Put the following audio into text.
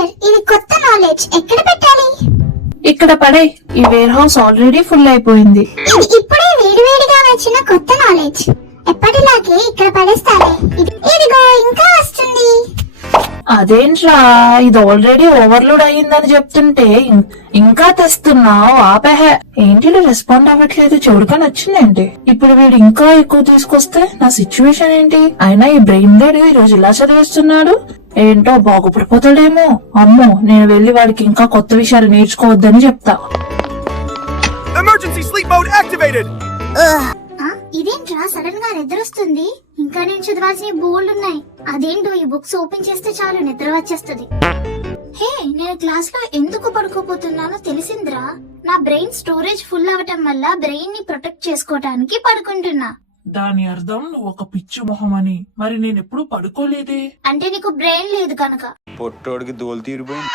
Teacher, ఇది కొత్త knowledge ఎక్కడ పెట్టాలి? ఇక్కడ పడే. ఈ వేర్ హౌస్ ఆల్రెడీ ఫుల్ అయిపోయింది. ఇది ఇప్పుడే వేడివేడిగా వచ్చిన కొత్త నాలెడ్జ్. ఎప్పటిలాగే ఇక్కడ పడేస్తాలే. ఇదిగో ఇంకా వస్తుంది. అదేంట్రా, ఇది ఆల్రెడీ ఓవర్లోడ్ అయ్యిందని చెప్తుంటే ఇంకా తెస్తున్నావు? ఆపేహే. ఏంటి రెస్పాండ్ అవ్వట్లేదు? చెవుడుగా నచ్చిందేంటి? ఇప్పుడు వీడు ఇంకా ఎక్కువ తీసుకొస్తే నా సిచ్యువేషన్ ఏంటి? అయినా ఈ బ్రెయిన్ డెడ్ ఈ రోజు ఇలా చదివేస్తున్నాడు ఏంటో, బాగుపడిపోతాడేమో. అమ్మో, నేను వెళ్లి వాడికి ఇంకా కొత్త విషయాలు నేర్చుకోవద్దని చెప్తా. Emergency sleep mode activated. ఇదేంట్రా సడన్ గా నిద్ర వస్తుంది? ఇంకా నేను చదవాల్సిన బోల్డ్ ఉన్నాయి. అదేంటో ఈ బుక్స్ ఓపెన్ చేస్తే చాలు నిద్ర వచ్చేస్తుంది. హే, నేను క్లాస్ లో ఎందుకు పడుకోపోతున్నానో తెలిసిందిరా. నా బ్రెయిన్ స్టోరేజ్ ఫుల్ అవటం వల్ల బ్రెయిన్ ని ప్రొటెక్ట్ చేసుకోవటానికి పడుకుంటున్నా. దాని అర్థం నువ్వు ఒక పిచ్చి మొహం అని. మరి నేను ఎప్పుడు పడుకోలేదే. అంటే నీకు బ్రెయిన్ లేదు కనుక. పొట్టోడికి దోలు తీరిపోయింది.